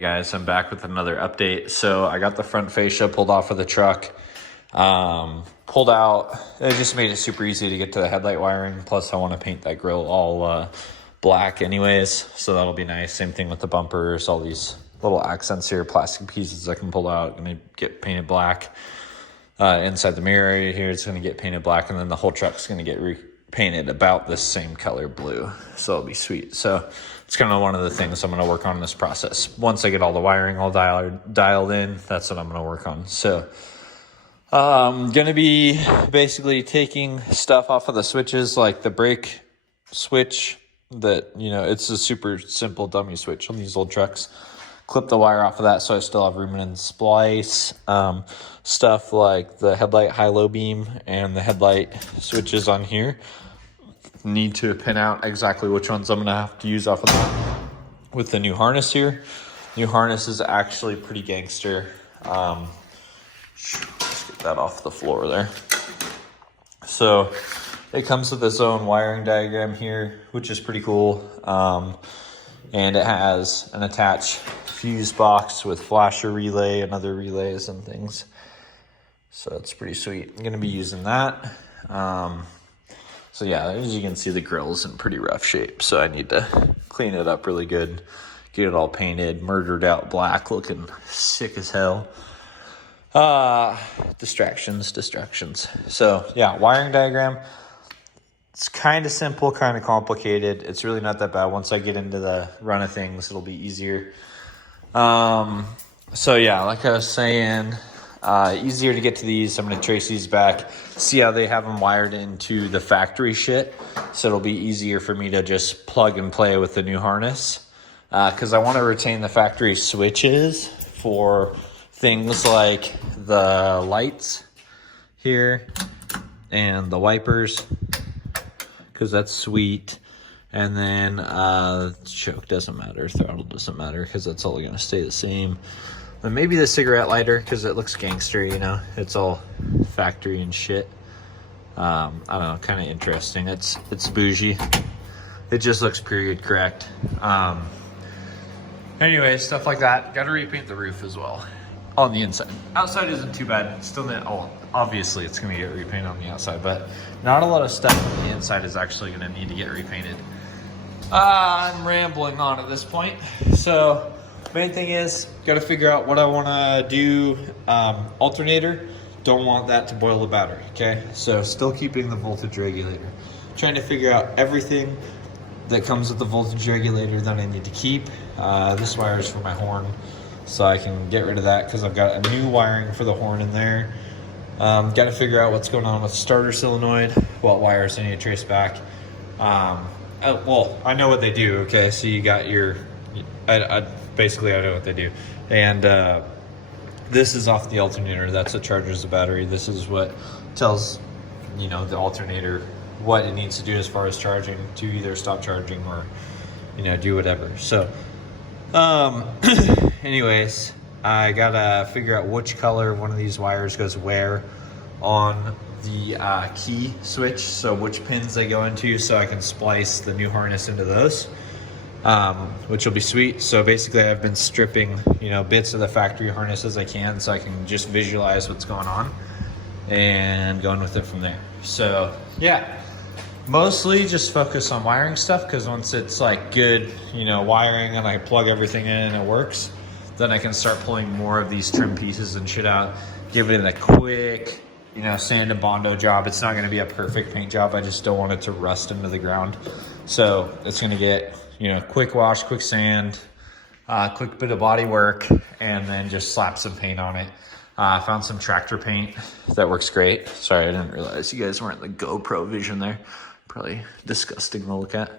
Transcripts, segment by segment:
Guys, I'm back with another update. So I got the front fascia pulled off of the truck, pulled out. It just made it super easy to get to the headlight wiring. Plus I want to paint that grill all black anyways, so that'll be nice. Same thing with the bumpers, all these little accents here, plastic pieces I can pull out, gonna get painted black. Inside the mirror area here, it's gonna get painted black, and then the whole truck's gonna get painted about this same color blue, so it'll be sweet. So it's kind of one of the things I'm going to work on in this process. Once I get all the wiring all dialed in, that's what I'm going to work on. So I'm going to be basically taking stuff off of the switches, like the brake switch that, it's a super simple dummy switch on these old trucks. Clip the wire off of that so I still have room in splice. Stuff like the headlight high-low beam and the headlight switches on here. Need to pin out exactly which ones I'm going to have to use off of that with the new harness here. New harness is actually pretty gangster. Let's get that off the floor there. So it comes with its own wiring diagram here, which is pretty cool. And it has an attached fuse box with flasher relay and other relays and things. So it's pretty sweet. I'm going to be using that. So yeah, as you can see, the grill's in pretty rough shape. So I need to clean it up really good, get it all painted, murdered out black, looking sick as hell. Distractions. So yeah, wiring diagram. It's kind of simple, kind of complicated. It's really not that bad. Once I get into the run of things, it'll be easier. So yeah, like I was saying, easier to get to these. I'm going to trace these back, see how they have them wired into the factory shit. So it'll be easier for me to just plug and play with the new harness. Because I want to retain the factory switches for things like the lights here and the wipers, because that's sweet. And then choke doesn't matter, throttle doesn't matter, because that's all going to stay the same. But maybe the cigarette lighter, because it looks gangster, it's all factory and shit. I don't know, kind of interesting. It's bougie. It just looks period correct. Anyway, stuff like that. Got to repaint the roof as well on the inside. Outside isn't too bad. Still, obviously it's going to get repainted on the outside, but not a lot of stuff on the inside is actually going to need to get repainted. I'm rambling on at this point. So main thing is, got to figure out what I want to do. Alternator, don't want that to boil the battery, okay? So still keeping the voltage regulator. Trying to figure out everything that comes with the voltage regulator that I need to keep. This wire is for my horn, so I can get rid of that because I've got a new wiring for the horn in there. Got to figure out what's going on with the starter solenoid, what wires I need to trace back. Well, I know what they do, okay? So you got your, basically I know what they do. And this is off the alternator. That's what charges the battery. This is what tells, the alternator what it needs to do as far as charging, to either stop charging or, do whatever. So, anyways, I gotta figure out which color one of these wires goes where on the key switch, so which pins they go into, so I can splice the new harness into those, which will be sweet. So basically I've been stripping bits of the factory harness as I can, so I can just visualize what's going on and going with it from there. So yeah, mostly just focus on wiring stuff, because once it's like good wiring and I plug everything in and it works, then I can start pulling more of these trim pieces and shit out, give it a quick sand and Bondo job. It's not going to be a perfect paint job. I just don't want it to rust into the ground. So it's going to get, quick wash, quick sand, quick bit of body work, and then just slap some paint on it. I found some tractor paint that works great. Sorry, I didn't realize you guys weren't the GoPro vision there. Probably disgusting to look at.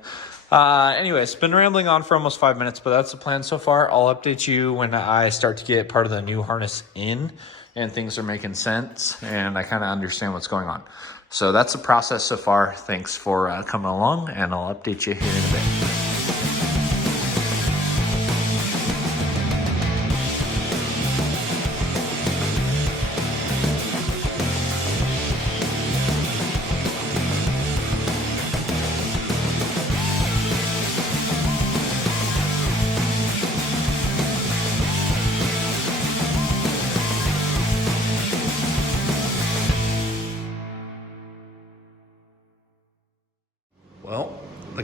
Anyways, been rambling on for almost 5 minutes, but that's the plan so far. I'll update you when I start to get part of the new harness in and things are making sense and I kind of understand what's going on. So that's the process so far. Thanks for coming along, and I'll update you here in a bit.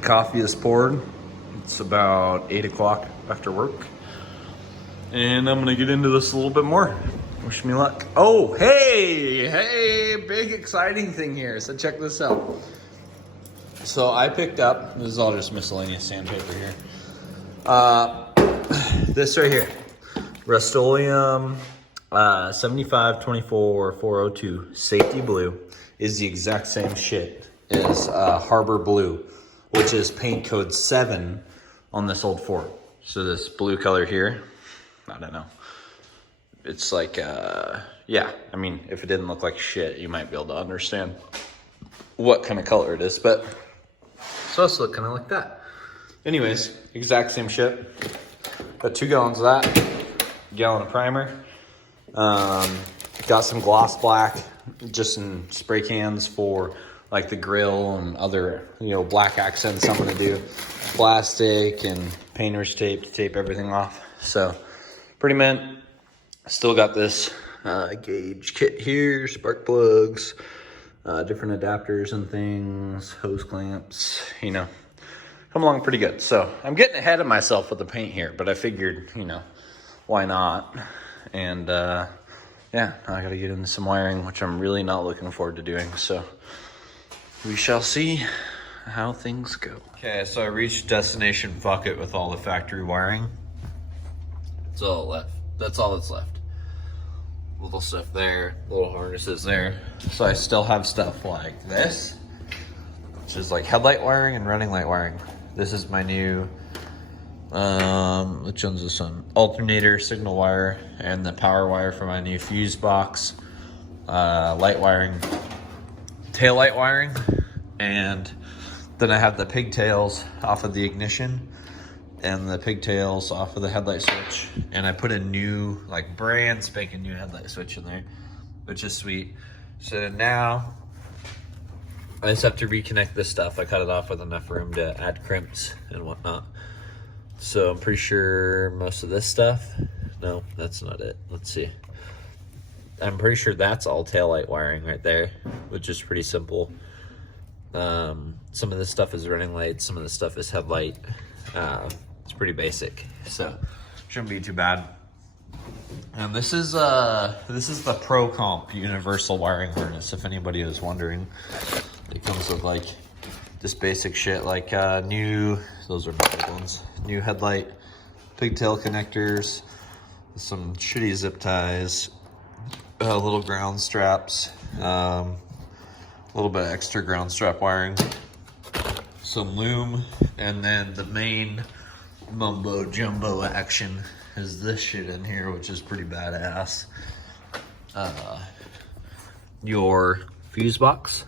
coffee is poured. It's about 8 o'clock after work. And I'm gonna get into this a little bit more. Wish me luck. Oh, hey, big exciting thing here. So check this out. So I picked up, this is all just miscellaneous sandpaper here. This right here, Rust-Oleum 7524-402 Safety Blue is the exact same shit as Harbor Blue, which is paint code 7 on this old Ford. So this blue color here, I don't know. It's like, yeah, I mean, if it didn't look like shit, you might be able to understand what kind of color it is, but it's supposed to look kind of like that. Anyways, exact same shit. Got 2 gallons of that, gallon of primer. Got some gloss black, just in spray cans for like the grill and other, you know, black accents I'm gonna do. Plastic and painter's tape to tape everything off. So, pretty mint. Still got this gauge kit here, spark plugs, different adapters and things, hose clamps, you know, come along pretty good. So I'm getting ahead of myself with the paint here, but I figured, you know, why not? And yeah, now I gotta get into some wiring, which I'm really not looking forward to doing. So we shall see how things go. Okay, so I reached destination fuck it with all the factory wiring. That's all left. That's all that's left. Little stuff there, little harnesses there. So I still have stuff like this, which is like headlight wiring and running light wiring. This is my new, which one's this one? Alternator signal wire and the power wire for my new fuse box. Light wiring, tail light wiring, and then I have the pigtails off of the ignition and the pigtails off of the headlight switch, and I put a new, like brand spanking new headlight switch in there, which is sweet. So now I just have to reconnect this stuff. I cut it off with enough room to add crimps and whatnot. So I'm pretty sure most of this stuff, no, that's not it. Let's see. I'm pretty sure that's all taillight wiring right there, which is pretty simple. Some of this stuff is running lights, some of this stuff is headlight. It's pretty basic, so shouldn't be too bad. And this is the Pro Comp universal wiring harness, if anybody is wondering. It comes with like this basic shit, like new, those are not big ones, new headlight, pigtail connectors, some shitty zip ties, little ground straps, a little bit of extra ground strap wiring, some loom, and then the main mumbo jumbo action is this shit in here, which is pretty badass. Your fuse box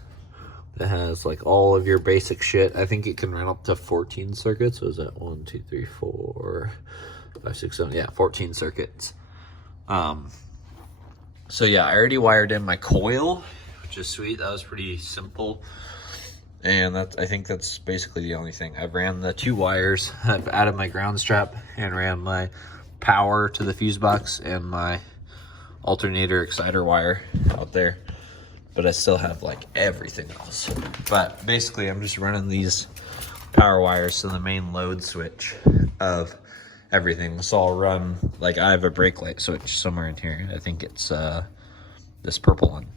that has like all of your basic shit. I think it can run up to 14 circuits. What is that? 1, 2, 3, 4, 5, 6, 7. Yeah, 14 circuits. So yeah, I already wired in my coil, which is sweet. That was pretty simple. And I think that's basically the only thing. I've ran the 2 wires. I've added my ground strap and ran my power to the fuse box and my alternator exciter wire out there. But I still have like everything else. But basically I'm just running these power wires to the main load switch of everything. So I'll run, like I have a brake light switch somewhere in here. I think it's this purple one.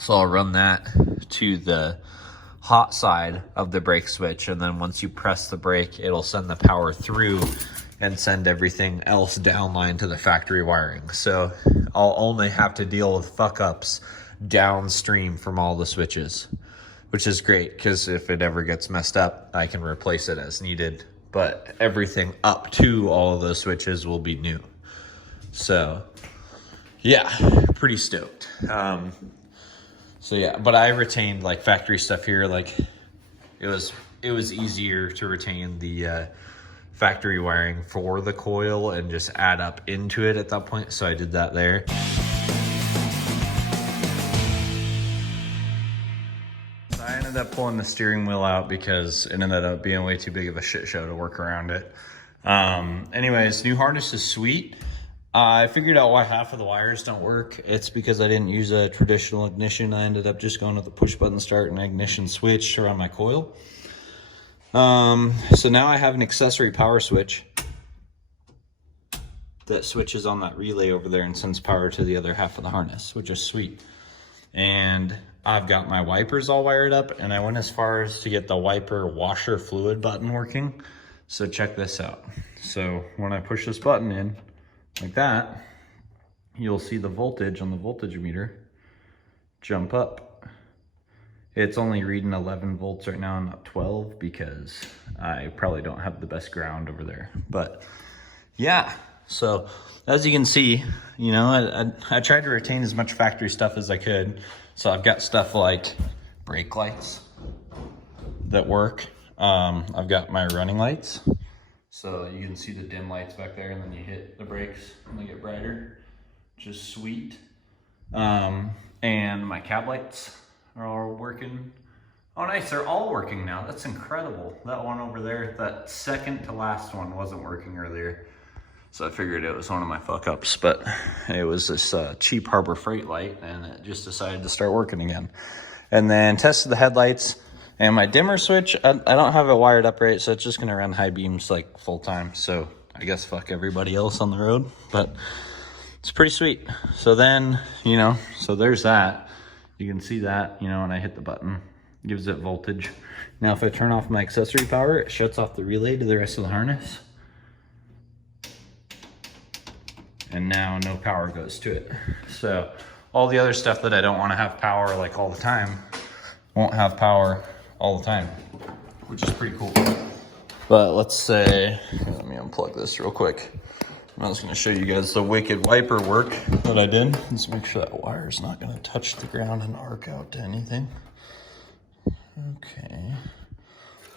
So I'll run that to the hot side of the brake switch, and then once you press the brake, it'll send the power through and send everything else downline to the factory wiring. So I'll only have to deal with fuck ups downstream from all the switches, which is great because if it ever gets messed up, I can replace it as needed. But everything up to all of those switches will be new. So yeah, pretty stoked. So yeah, but I retained like factory stuff here. Like it was easier to retain the factory wiring for the coil and just add up into it at that point. So I did that there. So I ended up pulling the steering wheel out because it ended up being way too big of a shit show to work around it. Anyways, new harness is sweet. I figured out why half of the wires don't work. It's because I didn't use a traditional ignition. I ended up just going with the push button start and ignition switch around my coil. So now I have an accessory power switch that switches on that relay over there and sends power to the other half of the harness, which is sweet. And I've got my wipers all wired up, and I went as far as to get the wiper washer fluid button working. So check this out. So when I push this button in like that, you'll see the voltage on the voltage meter jump up. It's only reading 11 volts right now, not 12, because I probably don't have the best ground over there. But yeah, so as you can see, you know, I tried to retain as much factory stuff as I could. So I've got stuff like brake lights that work. I've got my running lights. So you can see the dim lights back there, and then you hit the brakes and they get brighter, which is sweet. And my cab lights are all working. Oh nice, they're all working now. That's incredible. That one over there, that second to last one wasn't working earlier. So I figured it was one of my fuck ups, but it was this cheap Harbor Freight light, and it just decided to start working again. And then tested the headlights, and my dimmer switch, I don't have it wired up right, so it's just gonna run high beams like full time. So I guess fuck everybody else on the road, but it's pretty sweet. So then, you know, so there's that. You can see that, you know, when I hit the button, it gives it voltage. Now if I turn off my accessory power, it shuts off the relay to the rest of the harness. And now no power goes to it. So all the other stuff that I don't want to have power like all the time won't have power all the time, which is pretty cool. But let's say, let me unplug this real quick. I'm just gonna show you guys the wicked wiper work that I did. Let's make sure that wire's not gonna touch the ground and arc out to anything. Okay.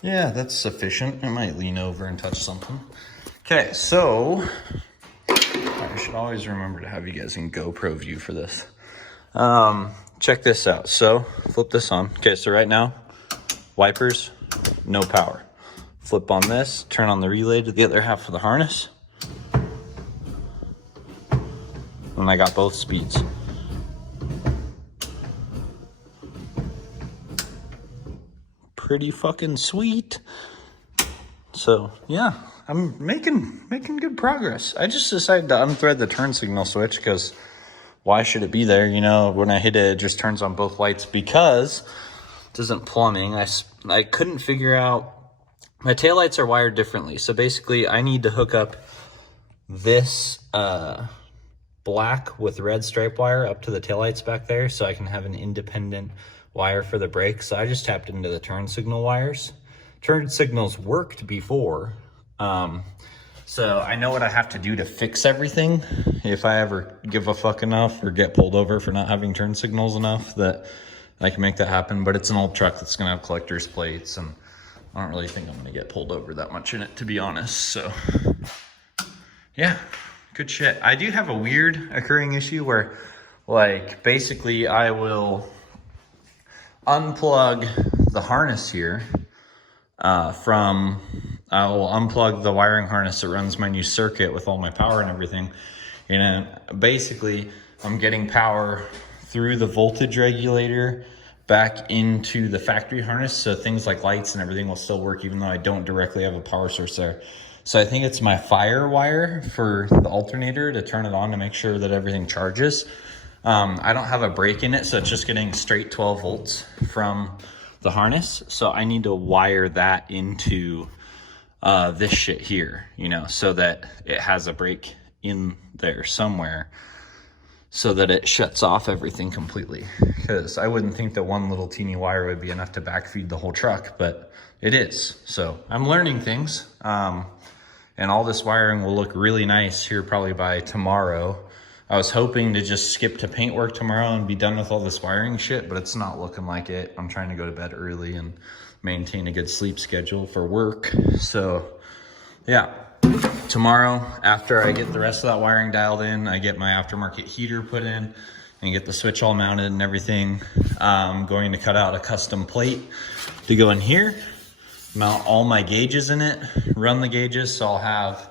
Yeah, that's sufficient. It might lean over and touch something. Okay, so I should always remember to have you guys in GoPro view for this. Check this out. So flip this on. Okay, so right now, wipers, no power. Flip on this, turn on the relay to the other half of the harness. And I got both speeds. Pretty fucking sweet. So yeah, I'm making good progress. I just decided to unthread the turn signal switch because why should it be there? You know, when I hit it, it just turns on both lights because it isn't plumbing. I couldn't figure out, my taillights are wired differently. So basically I need to hook up this black with red stripe wire up to the taillights back there so I can have an independent wire for the brakes. So I just tapped into the turn signal wires. Turn signals worked before, so I know what I have to do to fix everything if I ever give a fuck enough or get pulled over for not having turn signals enough that I can make that happen. But it's an old truck that's gonna have collector's plates, and I don't really think I'm gonna get pulled over that much in it, to be honest. So yeah, good shit. I do have a weird occurring issue where, like, basically I will unplug the harness here I will unplug the wiring harness that runs my new circuit with all my power and everything. And basically I'm getting power through the voltage regulator back into the factory harness. So things like lights and everything will still work even though I don't directly have a power source there. So I think it's my fire wire for the alternator to turn it on to make sure that everything charges. I don't have a break in it, so it's just getting straight 12 volts from the harness. So I need to wire that into this shit here, you know, so that it has a break in there somewhere so that it shuts off everything completely. Because I wouldn't think that one little teeny wire would be enough to backfeed the whole truck, but it is. So I'm learning things. And all this wiring will look really nice here probably by tomorrow. I was hoping to just skip to paintwork tomorrow and be done with all this wiring shit, but it's not looking like it. I'm trying to go to bed early and maintain a good sleep schedule for work. So yeah, tomorrow after I get the rest of that wiring dialed in, I get my aftermarket heater put in and get the switch all mounted and everything. I'm going to cut out a custom plate to go in here, mount all my gauges in it, run the gauges. So I'll have,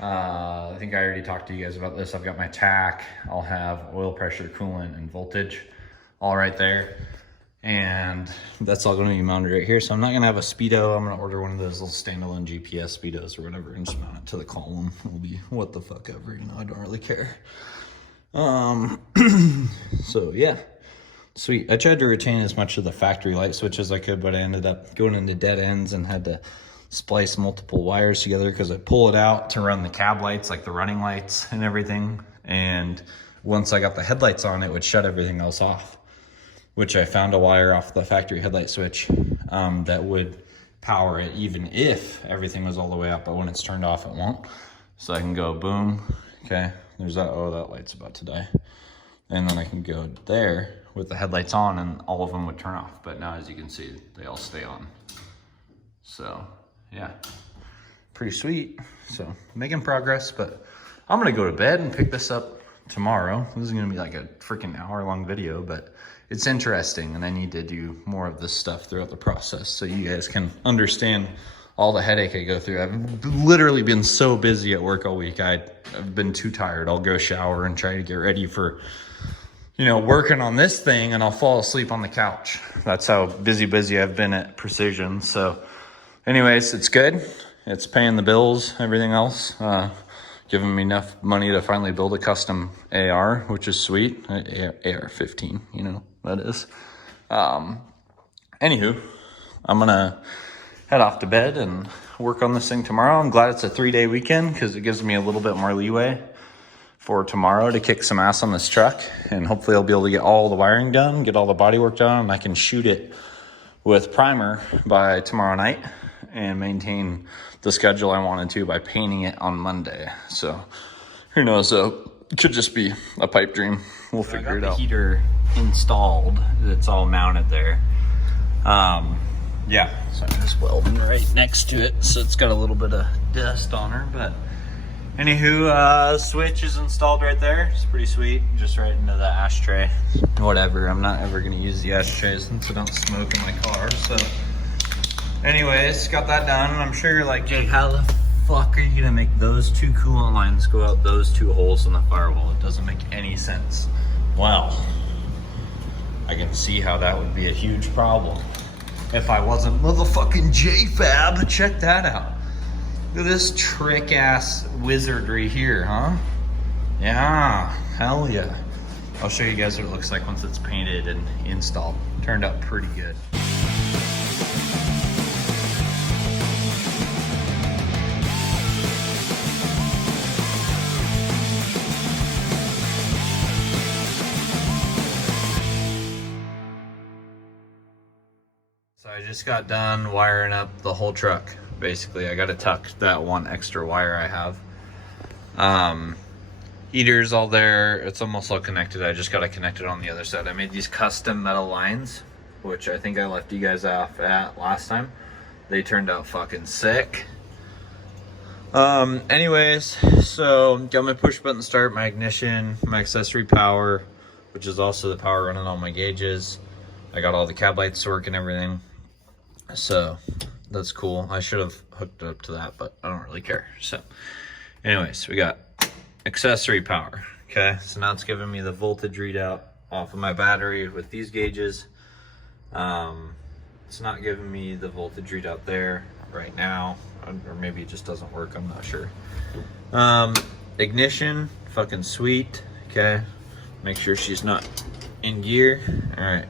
I think I already talked to you guys about this. I've got my tack, I'll have oil pressure, coolant, and voltage all right there. And that's all going to be mounted right here. So I'm not going to have a speedo. I'm going to order one of those little standalone GPS speedos or whatever and just mount it to the column. It'll be what the fuck ever, you know, I don't really care. So yeah, sweet. I tried to retain as much of the factory light switch as I could, but I ended up going into dead ends and had to splice multiple wires together because I pull it out to run the cab lights, like the running lights and everything. And once I got the headlights on, it would shut everything else off, which I found a wire off the factory headlight switch that would power it even if everything was all the way up, but when it's turned off, it won't. So I can go boom, okay, there's that, oh, that light's about to die. And then I can go there with the headlights on and all of them would turn off. But now, as you can see, they all stay on. So yeah, pretty sweet. So making progress, but I'm gonna go to bed and pick this up tomorrow. This is gonna be like a freaking hour-long video, but it's interesting and I need to do more of this stuff throughout the process so you guys can understand all the headache I go through. I've literally been so busy at work all week. I've been too tired. I'll go shower and try to get ready for, you know, working on this thing, and I'll fall asleep on the couch. That's how busy I've been at Precision. So anyways, it's good. It's paying the bills, everything else. Giving me enough money to finally build a custom AR, which is sweet. AR-15, you know, that is. Anywho, I'm gonna head off to bed and work on this thing tomorrow. I'm glad it's a 3-day weekend because it gives me a little bit more leeway for tomorrow to kick some ass on this truck. And hopefully I'll be able to get all the wiring done, get all the body work done, and I can shoot it with primer by tomorrow night and maintain the schedule I wanted to by painting it on Monday. So who knows, it could just be a pipe dream. We'll figure it out. The heater installed, it's all mounted there. Yeah, so I'm just welding right next to it, so it's got a little bit of dust on her, but anywho, switch is installed right there. It's pretty sweet, just right into the ashtray. Whatever, I'm not ever gonna use the ashtrays since I don't smoke in my car, so anyways, got that done. I'm sure you're like, Jake, how the fuck are you gonna make those two coolant lines go out those two holes in the firewall? It doesn't make any sense. Well, I can see how that would be a huge problem if I wasn't motherfucking JFab. Check that out. Look at this trick ass wizardry here, huh? Yeah, hell yeah. I'll show you guys what it looks like once it's painted and installed. Turned out pretty good. So I just got done wiring up the whole truck. Basically, I got to tuck that one extra wire I have. Heater's all there. It's almost all connected. I just got to connect it on the other side. I made these custom metal lines, which I think I left you guys off at last time. They turned out fucking sick. Anyways, so got my push button start, my ignition, my accessory power, which is also the power running all my gauges. I got all the cab lights to work and everything. So that's cool. I should have hooked it up to that, but I don't really care. So anyways, we got accessory power. Okay, so now it's giving me the voltage readout off of my battery with these gauges. It's not giving me the voltage readout there right now, or maybe it just doesn't work, I'm not sure. Ignition, fucking sweet. Okay, make sure she's not in gear. All right.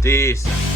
Decent.